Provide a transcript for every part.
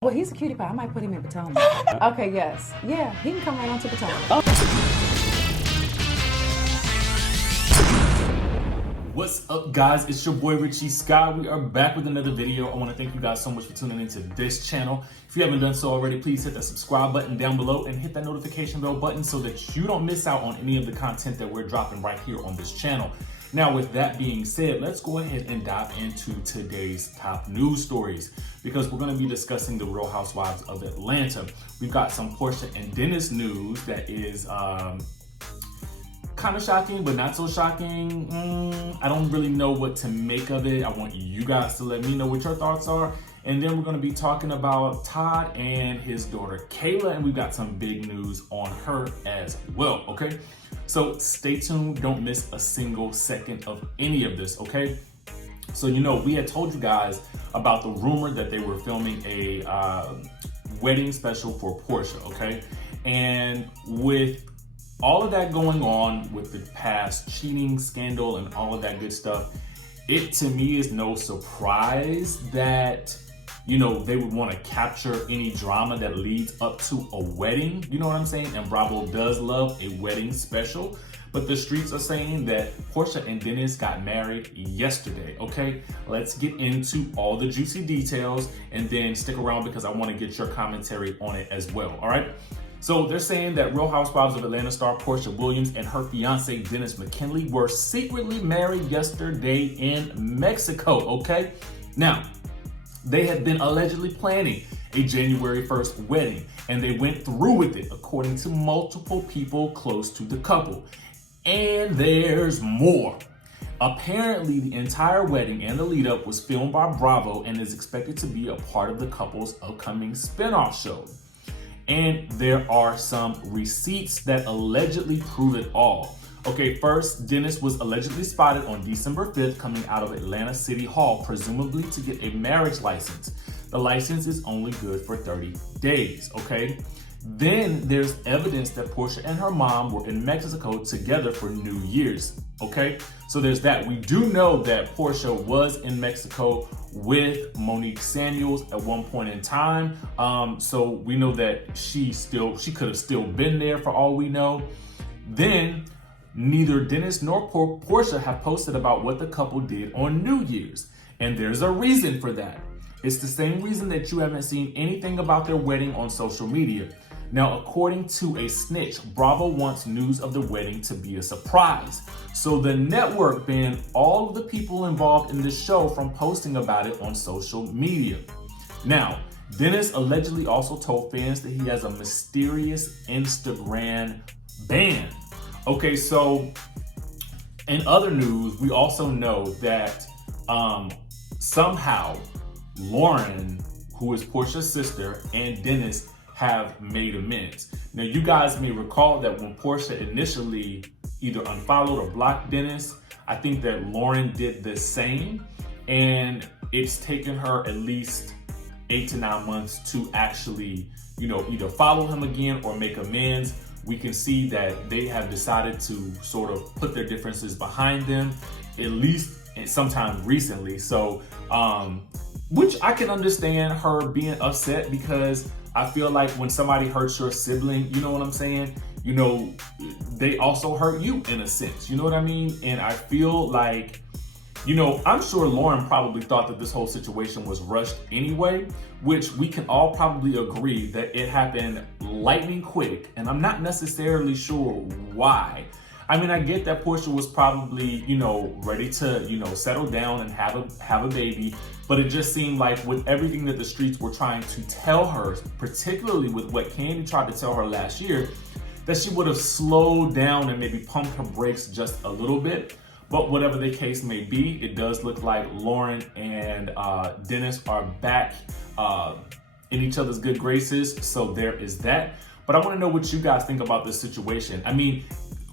Well, he's a cutie pie. I might put him in Potomac. Okay, yes. Yeah, he can come right on to Potomac. What's up, guys? It's your boy Richie Sky. We are back with another video. I want to thank you guys so much for tuning into this channel. If you haven't done so already, please hit that subscribe button down below and hit that notification bell button so that you don't miss out on any of the content that we're dropping right here on this channel. Now, with that being said, let's go ahead and dive into today's top news stories because we're going to be discussing the Real Housewives of Atlanta. We've got some Porsha and Dennis news that is kind of shocking, but not so shocking. I don't really know what to make of it. I want you guys to let me know what your thoughts are. And then we're going to be talking about Todd and his daughter Kayla, and we've got some big news on her as well, okay? So stay tuned, don't miss a single second of any of this, okay? So, you know, we had told you guys about the rumor that they were filming a wedding special for Porsha, okay? And with all of that going on with the past cheating scandal and all of that good stuff, it to me is no surprise that, you know, they would want to capture any drama that leads up to a wedding. You know what I'm saying? And Bravo does love a wedding special. But the streets are saying that Porsha and Dennis got married yesterday, okay? Let's get into all the juicy details and then stick around because I want to get your commentary on it as well, all right? So they're saying that Real Housewives of Atlanta star Porsha Williams and her fiance Dennis McKinley were secretly married yesterday in Mexico, okay? Now, they had been allegedly planning a January 1st wedding, and they went through with it, according to multiple people close to the couple. And there's more. Apparently, the entire wedding and the lead-up was filmed by Bravo and is expected to be a part of the couple's upcoming spinoff show. And there are some receipts that allegedly prove it all. Okay, first, Dennis was allegedly spotted on December 5th coming out of Atlanta City Hall, presumably to get a marriage license. The license is only good for 30 days, okay? Then there's evidence that Porsha and her mom were in Mexico together for New Year's, okay? So there's that. We do know that Porsha was in Mexico with Monique Samuels at one point in time. So we know that she could have still been there for all we know. Then neither Dennis nor Porsha have posted about what the couple did on New Year's. And there's a reason for that. It's the same reason that you haven't seen anything about their wedding on social media. Now, according to a snitch, Bravo wants news of the wedding to be a surprise. So the network banned all of the people involved in the show from posting about it on social media. Now, Dennis allegedly also told fans that he has a mysterious Instagram ban. Okay, so in other news, we also know that somehow Lauren, who is Porsha's sister, and Dennis have made amends. Now, you guys may recall that when Porsha initially either unfollowed or blocked Dennis, I think that Lauren did the same, and it's taken her at least 8 to 9 months to actually, you know, either follow him again or make amends. We can see that they have decided to sort of put their differences behind them, at least sometime recently. So, which I can understand her being upset because I feel like when somebody hurts your sibling, you know what I'm saying? You know, they also hurt you in a sense, you know what I mean? And I feel like, you know, I'm sure Lauren probably thought that this whole situation was rushed anyway, which we can all probably agree that it happened lightning quick. And I'm not necessarily sure why. I mean, I get that Porsha was probably, you know, ready to, you know, settle down and have a baby, but it just seemed like with everything that the streets were trying to tell her, particularly with what Kandi tried to tell her last year, that she would have slowed down and maybe pumped her brakes just a little bit. But whatever the case may be, it does look like Lauren and Dennis are back in each other's good graces. So there is that. But I want to know what you guys think about this situation. I mean,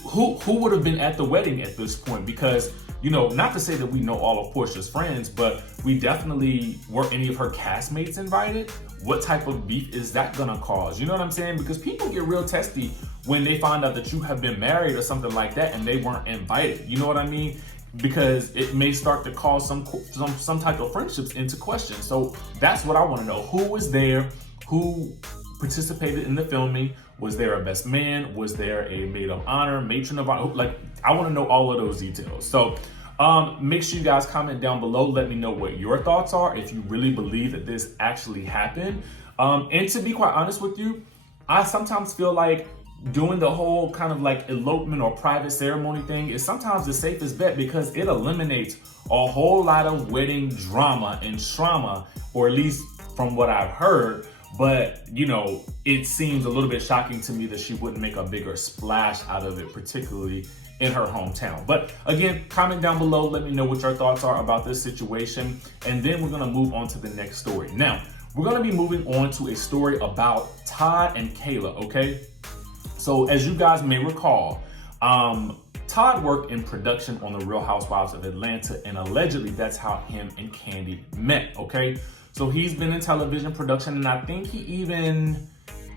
who would have been at the wedding at this point? Because, you know, not to say that we know all of Porsha's friends, but we definitely, were any of her castmates invited? What type of beef is that gonna cause? You know what I'm saying? Because people get real testy when they find out that you have been married or something like that and they weren't invited. You know what I mean? because it may start to call some type of friendships into question. So that's what I want to know. Who was there? Who participated in the filming? Was there a best man? Was there a maid of honor, matron of honor? Like, I want to know all of those details. So make sure you guys comment down below. Let me know what your thoughts are, if you really believe that this actually happened. And to be quite honest with you, I sometimes feel like doing the whole kind of like elopement or private ceremony thing is sometimes the safest bet, because it eliminates a whole lot of wedding drama and trauma, or at least from what I've heard. But, you know, it seems a little bit shocking to me that she wouldn't make a bigger splash out of it, particularly in her hometown. But again, comment down below. Let me know what your thoughts are about this situation. And then we're going to move on to the next story. Now, we're going to be moving on to a story about Todd and Kayla, okay? So as you guys may recall, Todd worked in production on The Real Housewives of Atlanta, and allegedly that's how him and Kandi met, okay? So he's been in television production, and I think he even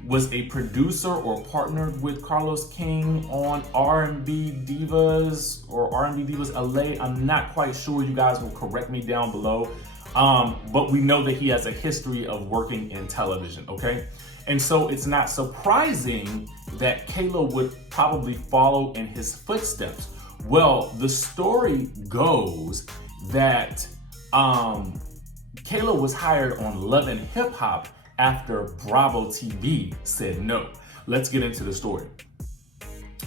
was a producer or partnered with Carlos King on R&B Divas or R&B Divas LA. I'm not quite sure. You guys will correct me down below. But we know that he has a history of working in television, okay? And so it's not surprising that Kayla would probably follow in his footsteps. Well, the story goes that Kayla was hired on Love and Hip Hop after Bravo TV said no. Let's get into the story.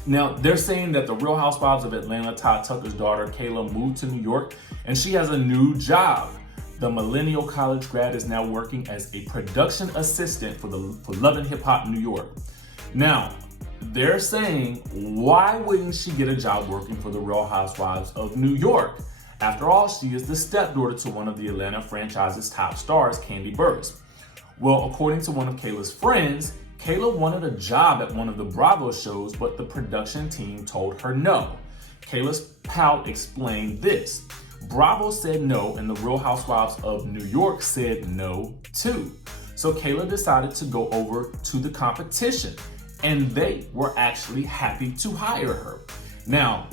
Now, they're saying that the Real Housewives of Atlanta, Todd Tucker's daughter, Kayla, moved to New York, and she has a new job. The millennial college grad is now working as a production assistant for Love and Hip Hop New York. Now, they're saying, why wouldn't she get a job working for the Real Housewives of New York? After all, she is the stepdaughter to one of the Atlanta franchise's top stars, Kandi Burruss. Well, according to one of Kayla's friends, Kayla wanted a job at one of the Bravo shows, but the production team told her no. Kayla's pal explained this. Bravo said no, and the Real Housewives of New York said no too. So Kayla decided to go over to the competition, and they were actually happy to hire her. Now,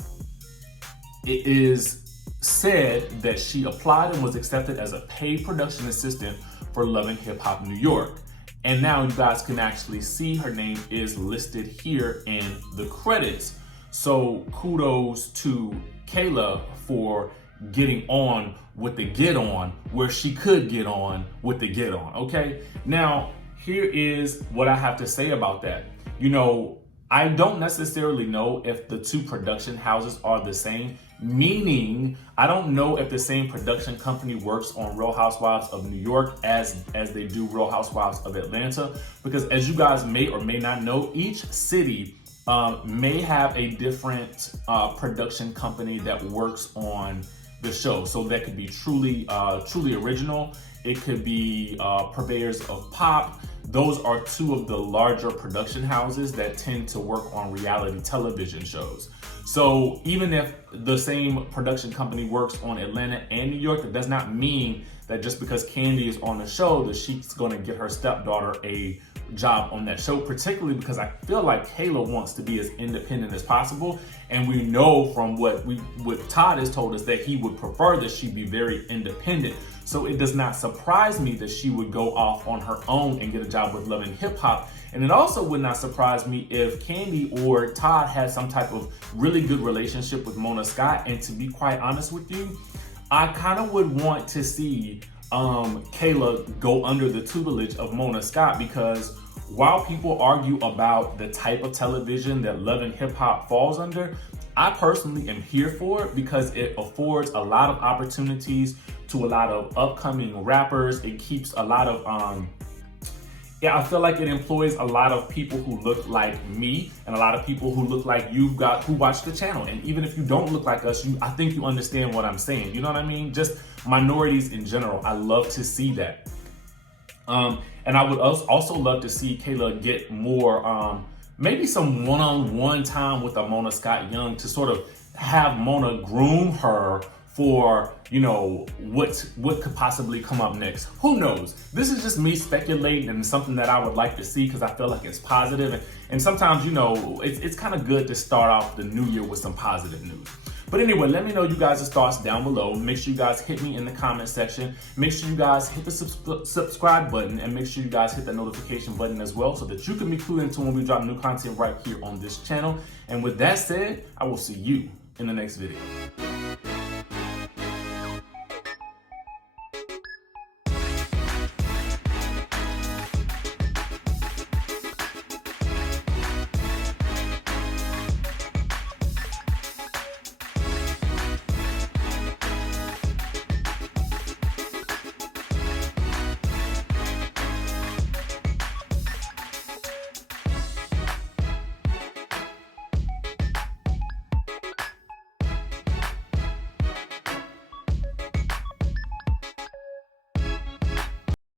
it is said that she applied and was accepted as a paid production assistant for Love and Hip Hop New York. And now you guys can actually see her name is listed here in the credits. So kudos to Kayla for getting on with the get on where she could get on with the get on, okay? Now, here is what I have to say about that. You know, I don't necessarily know if the two production houses are the same, meaning I don't know if the same production company works on Real Housewives of New York as they do Real Housewives of Atlanta, because as you guys may or may not know, each city may have a different production company that works on the show. So that could be truly original. It could be purveyors of pop. Those are two of the larger production houses that tend to work on reality television shows. So even if the same production company works on Atlanta and New York, that does not mean that just because Kandi is on the show that she's going to get her stepdaughter a job on that show, particularly because I feel like Kayla wants to be as independent as possible. And we know from what Todd has told us that he would prefer that she be very independent. So it does not surprise me that she would go off on her own and get a job with Love and Hip Hop. And it also would not surprise me if Kandi or Todd had some type of really good relationship with Mona Scott. And to be quite honest with you, I kind of would want to see Kayla go under the tutelage of Mona Scott, because while people argue about the type of television that Love and Hip Hop falls under, I personally am here for it because it affords a lot of opportunities to a lot of upcoming rappers. It keeps a lot of I feel like it employs a lot of people who look like me and a lot of people who look like who watch the channel. And even if you don't look like us, I think you understand what I'm saying. You know what I mean? Just minorities in general. I love to see that. And I would also love to see Kayla get more, maybe some one-on-one time with a Mona Scott Young to sort of have Mona groom her for, you know, what could possibly come up next. Who knows? This is just me speculating, and something that I would like to see because I feel like it's positive. And sometimes, you know, it's kind of good to start off the new year with some positive news. But anyway, let me know you guys' thoughts down below. Make sure you guys hit me in the comment section. Make sure you guys hit the subscribe button, and make sure you guys hit the notification button as well so that you can be clued into when we drop new content right here on this channel. And with that said, I will see you in the next video.